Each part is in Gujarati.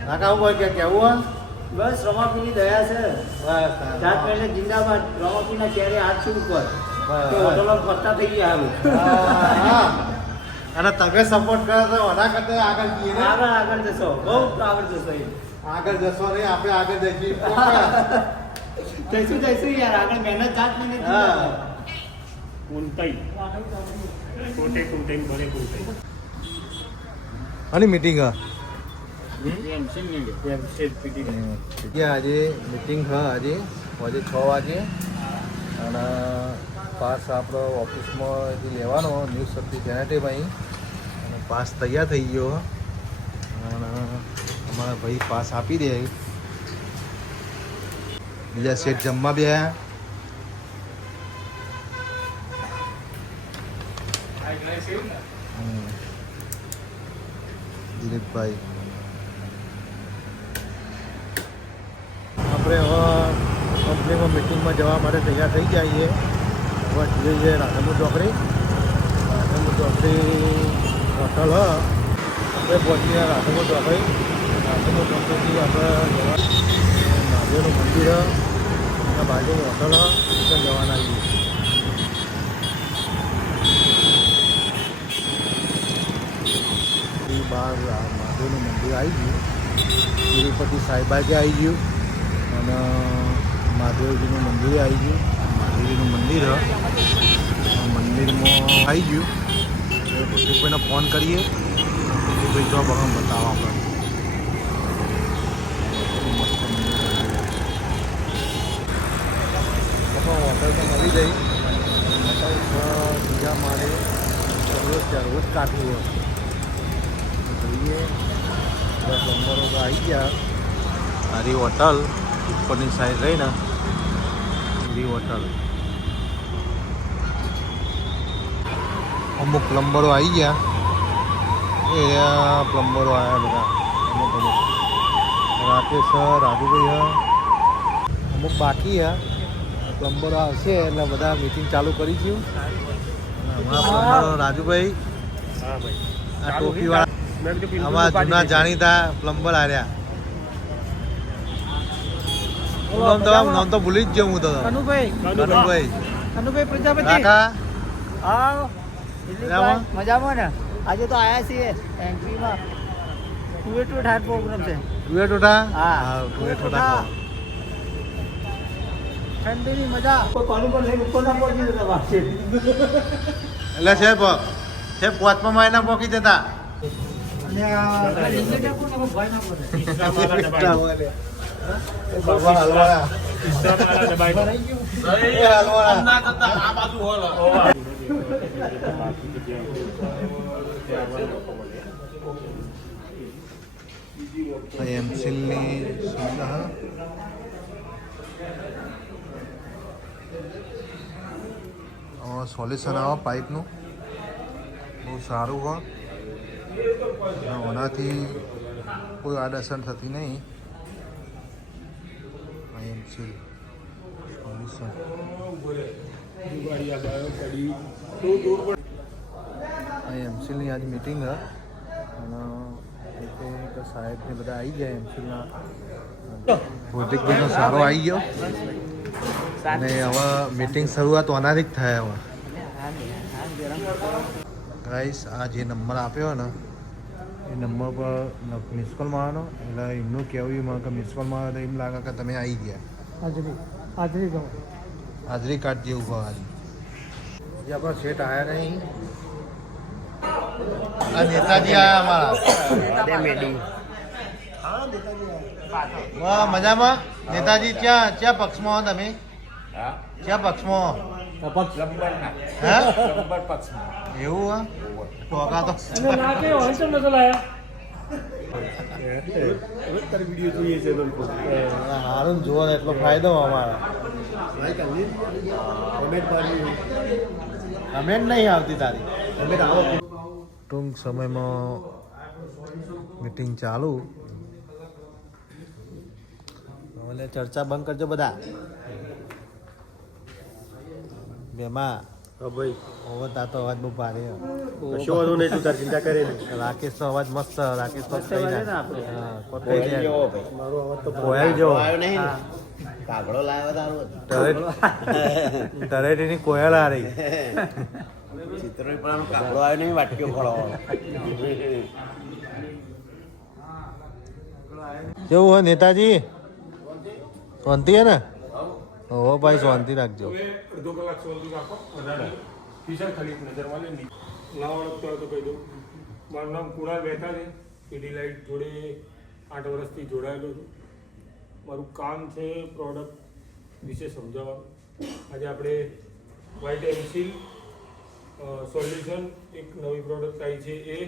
કાકા હું કોઈ કે કેવું બસ રમાપીની દયા છે. જાત પહેલે જિંદાબાદ રમાપીના ક્યારે હાથ છે ઉપર? હોટલો ફરતા થઈ ગયા હારું અને તમે સપોર્ટ કરો તો વડા કરતા આગળ જઈએ આગળ આગળ જશો. બહુ આગળ જશો આગળ જશો નહીં આપણે આગળ જઈએ. જઈશું જઈશું યાર. આગળ મહેનત જાત મહેનત હા. કુંતાઈ. કોટે કુંતાઈ ભરે કુંતાઈ. આની મીટિંગ એમસી આજે મીટિંગ હા, આજે. આજે છ વાગે. અને પાસ આપણો ઓફિસમાં લેવાનો ન્યૂઝ શક્તિ જેનેટિવમાં અને પાસ તૈયાર થઈ ગયો. અને અમારા ભાઈ પાસ આપી દે. બીજા સેટ જમવા બે. દિલીપભાઈ. આપણે હવે કંપનીમાં મિટિંગમાં જવા માટે તૈયાર થઈ ગયા છીએ હવે જઈએ છીએ રાધનપુર ચોકડી. રાધનપુર ચોકડી હોટલ આપણે પહોંચીએ રાધનપુર ચોકડી. રાધનપુર ચોકડીથી આપણે જવા મહાદેવનું મંદિર બાજુનું હોટલ જવાના છીએ એ બહાર મહાદેવનું મંદિર આવી ગયું. તિરુપતિ સાઈબાગે આવી ગયું અને મહાદેવજીનું મંદિર આવી ગયું. મહાદેવજીનું મંદિર. મંદિરમાં આવી ગયું. ભૂતિભાઈને ફોન કરીએ. ભૂતિભાઈ જો બહુ બતાવો આપણે હોટલ તો મળી ગઈ હોટલ બીજા માળે રોજ ત્યાં રોજ કાઢવું હોય. જોઈએ. દસ નંબરો તો આવી ગયા. આરી હોટલ ઉપરની સાઈડ રહી ને એરી હોટલ. અમુક પ્લમ્બરો આવી ગયા. એ પ્લમ્બરો આવ્યા બધા. અમુક અમુક. રાકેશ રાજુભાઈ અમુક બાકી હા. પ્લમ્બરો આવશે એટલે બધા મિટિંગ ચાલુ કરી ગયું હમણાં પ્લમ્બરો રાજુભાઈ. હા ભાઈ. આ ટોપીવાળા આમાં જૂના જાણીતા પ્લમ્બર આર્યા નામ તો નામ તો ભૂલી જ ગયો હું તો. કનુભાઈ. કનુભાઈ. કનુભાઈ પ્રજાપતિ. કાકા. હા. મજામાં? મજામાં ને? આજે તો આયા છીએ એન્ટ્રીમાં ટુ ટુ હાર્ટ પ્રોગ્રામ છે. ટુએ ટોટા હા. ટુએ ટોટા હા. ઠંડીની મજા. કોઈ પર લઈને ઉપર ના પહોંચી જતા વાગશે એટલે સાહેબ સાહેબ પોચમાં માં એના પોકી જતા. એમસીલની સુવિધા સોલ્યુશન આવે પાઇપનું. બહુ સારું હોય ઓનાથી કોઈ આડઅસર થતી નહીં. એમસીલ સોલ્યુશન આ એમસીલની આજ મિટિંગ અને સાહેબ સાહેબને બધા આવી ગયા એમસીલના ભૌતિકભાઈનો સારો આવી ગયો. અને હવે મિટિંગ શરૂઆત ઓનાથી જ થાય હવે. ગાઈસ આ જે નંબર આપ્યો ને એ નંબર પર મિસ કોલ મારવાનો. એટલે એમનું કહેવું એમાં કે મિસ કોલ મારો તો એમ લાગે કે તમે આવી ગયા. હાજરી હાજરી કહો. હાજરી કાર્ડ જેવું હોય. હાજરી જે આપણા શેઠ આવ્યા નહીં. આ નેતાજી આવ્યા અમારા. વાહ મજામાં? નેતાજી ક્યાં ક્યાં પક્ષમાં હો તમે? ક્યાં પક્ષમાં એવું ટોકા તો વીડિયો જોઈએ છે હારું જોવો ને એટલો ફાયદો અમારા. કમેન્ટ નહીં? આવતી તારી. ટૂંક સમયમાં મીટિંગ ચાલુ. ચર્ચા બંધ કરજો બધા. બેમાં. ભાઈ. હવે તા તો અવાજ બહુ ભારે કશો વાંધો નહીં તું તાર ચિંતા કરે નહીં. રાકેશ નો અવાજ મસ્ત રાકેશ તો મસ્ત કહી અવાજ હે દે ને આપણો. હા, કોઈ કહી દે જેવો ભાઈ. મારો અવાજ તો કોયલ જેવો. આવ્યો નહીં. કાગડો લાવ્યો તારો તરેટીની કોયલ આ રહી. ચિત્રો પણ કાગડો આવ્યો નહીં વાટક્યો ખોળો કેવું હોય નેતાજી? વંતી હે ને? હો ભાઈ, શાંતિ રાખજો. અડધો કલાક સુધી રાખો વધારે કિશન ખાલી નજરમાં નહીં ના ઓળખતો તો કહી દઉં. મારું નામ કુણાલ મહેતા છે. પીડી લાઇટ જોડે આઠ વર્ષથી જોડાયેલો છું. મારું કામ છે પ્રોડક્ટ વિશે સમજાવવાનું. આજે આપણે વ્હાઇટ એન્સિલ સોલ્યુશન એક નવી પ્રોડક્ટ આવી છે એ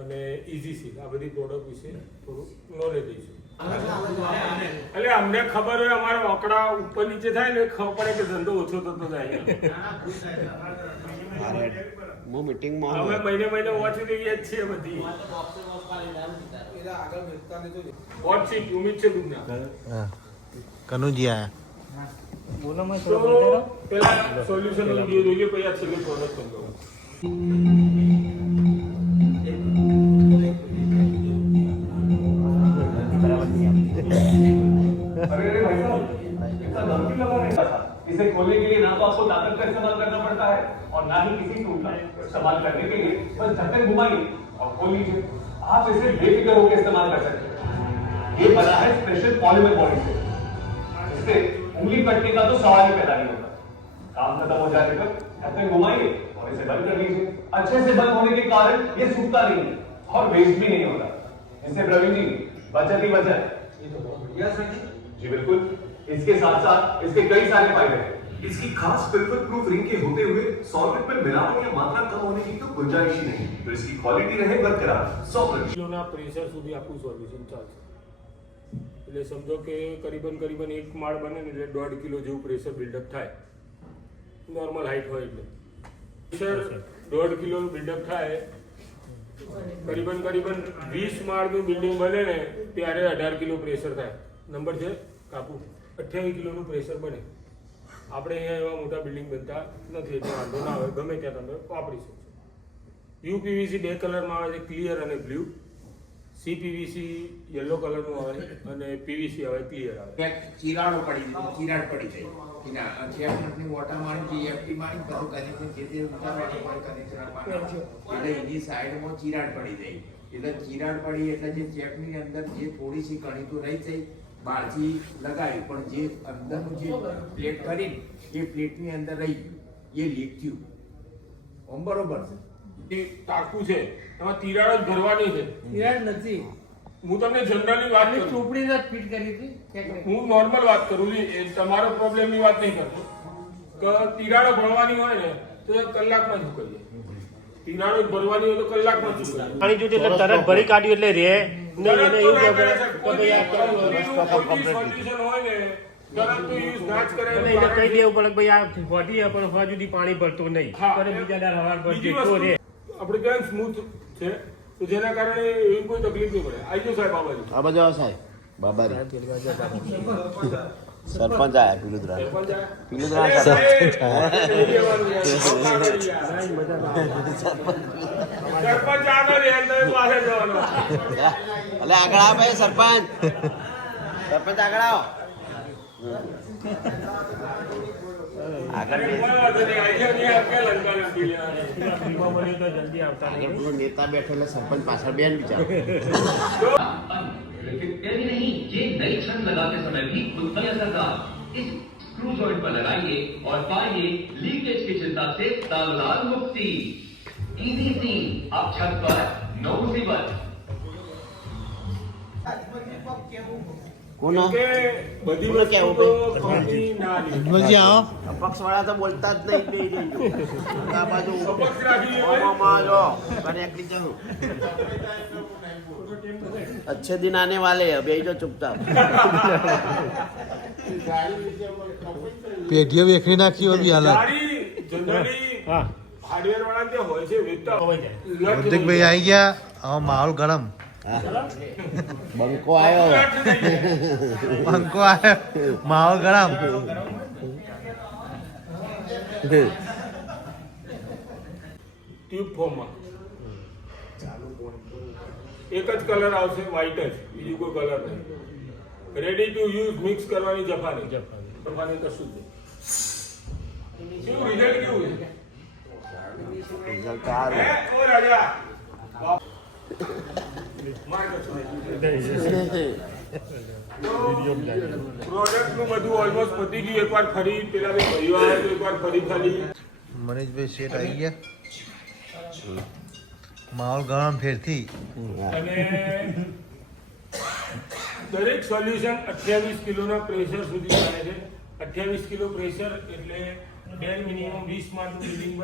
અને ઇઝી સીલ આ બધી પ્રોડક્ટ વિશે થોડું નોલેજ દઈશું એટલે અમને ખબર હોય અમારા આંકડા ઉપર નીચે થાય ને ખબર પડે કે ધંધો ઓછો થતો જાય હું મિટિંગમાં અમે મહિને મહિને વાંચી લઈએ જ છે બધી. વોચ છે ઉમેદ છે દુનિયા. કનુજી આયા. બોલો મેં પેલા સોલ્યુશન વીડિયો જોઈએ પછી આ છેલ્લે પ્રોડક્ટ સમજાવું के ना तो ताकत का इस्तेमाल करना पड़ता है और ना ही किसी टूल का इस्तेमाल करने के लिए बस ढक्कन घुमाइए और खोल लीजिए। आप इसे बेफिक्र होकर इस्तेमाल कर सकते हैं। ये बना है स्पेशल पॉलीमर बॉडी से। इससे उंगली कटने का तो सवाल ही पैदा नहीं होता। काम खत्म हो जाने पर ढक्कन घुमाइए और इसे बंद कर लीजिए। अच्छे से बंद होने के कारण ये सूखता नहीं है और वेस्ट भी नहीं होता। इससे प्रवीण जी बचत ही बचत जी बिल्कुल। इसके साथ साथ इसके कई सारे फ़ायदे हैं। इसकी खास पिल्फर प्रूफ रिंग के होते हुए सॉल्वेंट में मिलावट या मात्रा कम होने की तो गुंजाइश ही नहीं तो इसकी क्वालिटी रहे बरकरार सौ प्रतिशत કિલોના પ્રેશર સુધી આપણું સોલ્યુશન ચાલશે એટલે સમજો કે કરીબન કરીબન એક માળ બને ને એટલે દોઢ કિલો જેવું પ્રેશર બિલ્ડઅપ થાય નોર્મલ હાઈટ હોય એટલે પ્રેશર દોઢ કિલો બિલ્ડઅપ થાય કરીબન કરીબન વીસ માળનું બિલ્ડિંગ બને ને ત્યારે અઢાર કિલો પ્રેશર થાય નંબર છે કાપુ અઠ્યાવીસ કિલોનું પ્રેશર બને આપણે અહીંયા એવા મોટા બિલ્ડિંગ બનતા નથી એટલે વાંધો ના આવે ગમે ત્યાં તમે વાપરી શકશો યુપીવીસી બે કલરમાં આવે છે ક્લિયર અને બ્લુ સીપીવીસી યલો કલરનું આવે અને પીવીસી આવે ક્લિયર આવે. ચિરાડો પડી જાય ચિરાડ પડી જાય. ચેપનટની વોટર મારી જીએફટી મારી બધું કનેક્શન જે તે કનેક્શન એટલે એની સાઈડમાં ચિરાડ પડી જાય. એટલે ચિરાડ પડી એટલે જે ચેપની અંદર જે થોડી સી કણી તો રહી જાય બહારથી લગાવી પણ જે અંદરનું જે પ્લેટ કરીને એ પ્લેટની અંદર રહી ગયું. એ લીક થયું. આમ બરોબર છે? એ ટાંકું છે. એમાં તિરાડ જ ભરવાની છે. તિરાડ નથી. હું તમને જનરલી વાત કરું. ચોપડી જ ફિટ કરી હતી. હું નોર્મલ વાત કરું છું. એ તમારો પ્રોબ્લેમની વાત નહીં કરતો. કે તિરાડો ભરવાની હોય ને તો એક કલાકમાં જ ઉકળી જાય ભરવાની હોય તો કલાકમાં જ પાણી જુદે એટલે તરત ભરી કાઢ્યું એટલે રે હોય ને કહી દેવું પડે ભાઈ આ ફોટી પણ હવા પાણી ભરતું નહીં. બીજા દાડ હવાર બીજી રે આપણે કહેવાય સ્મૂથ છે. તો જેના કારણે એવી કોઈ તકલીફ નહીં પડે. આવી સાહેબ આ બાજુ આ બાજુ સાહેબ બાબારી સરપંચ આયા પીલુદ્રા. સરપંચ આ- સરપંચ. અલે આગળ આવો ભાઈ સરપંચ. સરપંચ આગળ આવો. નેતા બેઠો એટલે સરપંચ પાછળ બેન બિચારો. लेकिन नहीं, ये नई छत लगाते समय भी खुद ही असरदार इस स्क्रू जॉइंट पर लगाइए और पाइए लीकेज की चिंता से तालाल मुक्ति। इजी सी अब छत पर नौ नो मुसीबत કોનો કે બધી બોલો વસ્તુ કેવું તો ભાઈ? કંપની ના લે. અજમલજી આવો અપક્ષ વાળા તો બોલતા જ નહીં બે જણ. આ બાજુ અપક્ષ રાખી હોય. ઓમામાં જો અને એકલી જવું अच्छे दिन आने वाले हैं अभी जो चुपचाप પેઢીઓ વેખરી નાખી હોય બી હાલત ગાડી generally hardware વાળા ત્યાં હોય છે વેચતા ખવાઈ જાય. લટ હાર્દિકભાઈ આવી ગયા હવે માહોલ ગરમ બંકો આવ્યો બંકો આવ્યો. માવો ગરમ. ટ્યુબ ફોર્મમાં એક જ કલર આવશે વ્હાઈટ જ. બીજું કોઈ કલર નહીં. રેડી ટુ યુઝ મિક્સ કરવાની જપાની. જપાની કરવાની કશું જ કેવું રિઝલ્ટ કેવું છે? રિઝલ્ટ સારું. રાજા. પ્રોડક્ટનું બધું ઓલમોસ્ટ પતી ગયું એકવાર ફરી પેલા બે એકવાર ફરી ખાલી મનીષભાઈ શેઠ આવી ગયા. માહોલ ગરમ ફેરથી. અને દરેક સોલ્યુશન અઠ્યાવીસ કિલોના પ્રેશર સુધી બને છે. અઠ્યાવીસ કિલો પ્રેશર એટલે બેન મિનિમમ વીસ માર્કનું બિલ્ડિંગ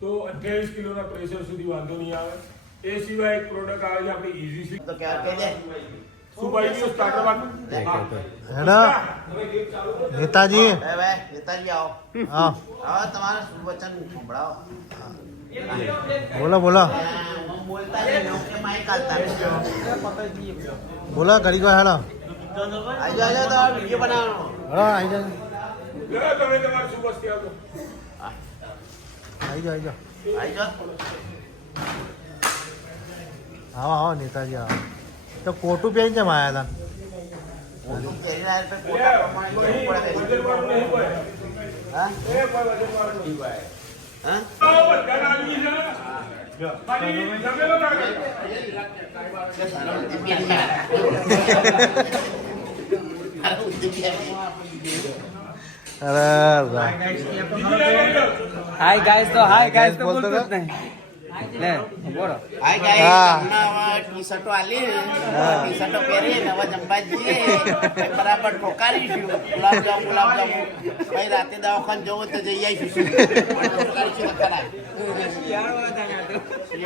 તો અઠ્યાવીસ કિલોના પ્રેશર સુધી વાંધો નહીં આવે. એ સિવાય એક પ્રોડક્ટ આવે છે આપણે ઇઝી સી તો ક્યાં કે દે. સુપારી સ્ટાર્ટર નેતાજી. એ બે નેતાજી આવો. હા. હવે તમારે સુવચન સંભળાવો. બોલો બોલો. હું હું કે બોલો ઘડી ગયો હેડો. આજો આજો તો વીડિયો બનાવવાનો. આવી તમે તમારું આવી જાઓ આવી જાઓ. હા હા નેતાજી હા. તો કોટું પહેરીને જેમ આવ્યા હતા? હાય ગાઈસ તો હાય ગાઈસ બોલતો નહીં. હાય ગાઈસ હમણાં ટી શર્ટો આલી ટીશર્ટો પહેરી ને હવે જમવા જઈએ બરાબર ઠોકારીશું ગુલાબજામ ગુલાબજામ ભાઈ રાતે દવાખાન જવો તો જઈ આવીશું. ઠોકારીશું ખરા શિયાળો ટી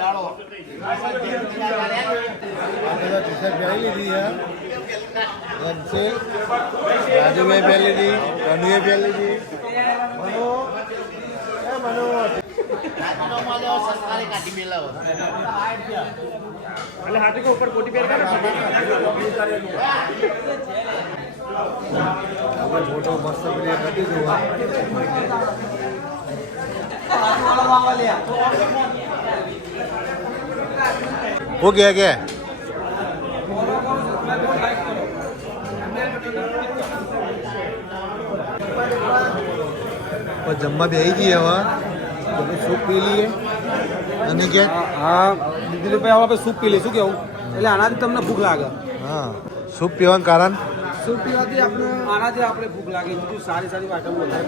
પહેરી લીધી છે રાજુભાઈ પહેરી લીધી. પહેરી લીધી એ મનો રાજીનામું આલો, સરકારે કાઢી મેલાવો આપણે ફોટો મસ્ત પેલી કરી દીધું હું કે કે પણ જમવા બેસી જઈએ હવે તમે સૂપ પી લઈએ. અને કે? હા દિલીપભાઈ આપણે સૂપ પી લઈશું કેવું? એટલે આનાથી તમને ભૂખ લાગે. હા. સૂપ પીવાનું કારણ? સૂપ પીવાથી આપણે આનાથી આપણે ભૂખ લાગે. બીજું સારી સારી વાતો વધારે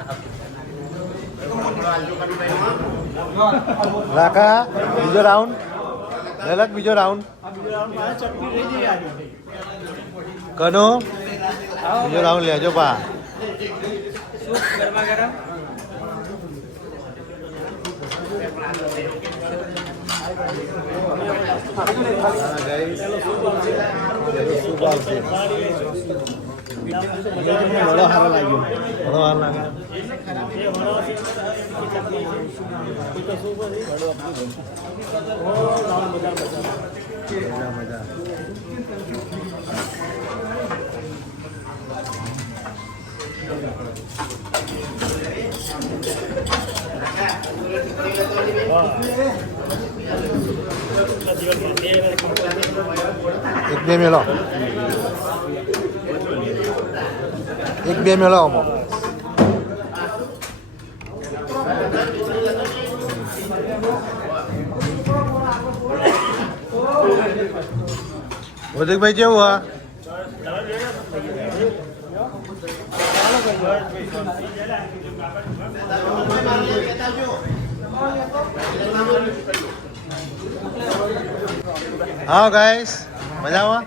Thank શકાય. રાખા બીજો રાઉન્ડ લલક બીજો રાઉન્ડ કનો બીજો રાઉન્ડ લેજો પા સૂપ આવશે ઘણો સારો લાગ્યો ઘણો સારો લાગે મજા મજા એક બે મેલો એક બે મેલો આમાં ઉદિકભાઈ કેવું હા હા ગાઈસ મજામાં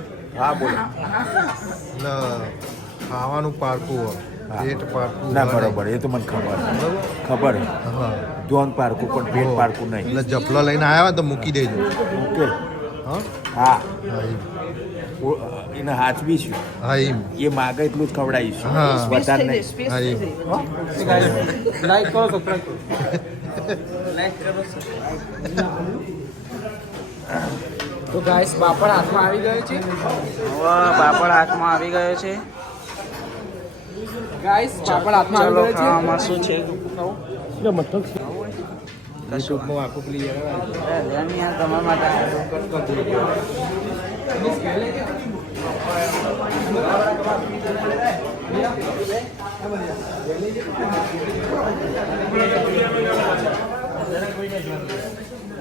હા બોલો. ને ખાવાનું પારકું હોય. પેટ પારકું ના બરાબર એ તો મને ખબર. ખબર હા. જોન પાર્કું પણ પેટ પાર્કું નહીં. એટલે જપલો લઈને આવ્યા તો મૂકી દેજો. ઓકે હા? એને હાચવીશું હા એમ. એ માગે એટલું જ ખવડાવીશું. હા. વધારે નહીં. હા એમ. તો ગાઈસ પાપડ હાથમાં આવી ગયો છે. હવે પાપડ હાથમાં આવી ગયો છે. ગાઈસ પાપડ હાથમાં આવી ગયો ખાવામાં શું છે? આખું ક્લિયર એમ યાર. તમારા માટે.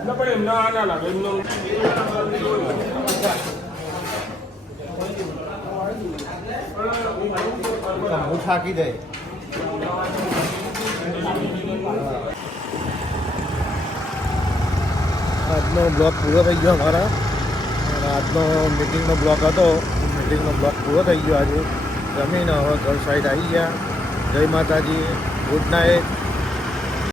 હું થાકી જાય આજનો બ્લોગ પૂરો થઈ ગયો અમારા. આજનો મિટિંગનો બ્લોગ હતો. મિટિંગનો બ્લોક પૂરો થઈ ગયો આજે. જમીને, હવે ઘર સાઈડ આવી ગયા. જય માતાજી. Good night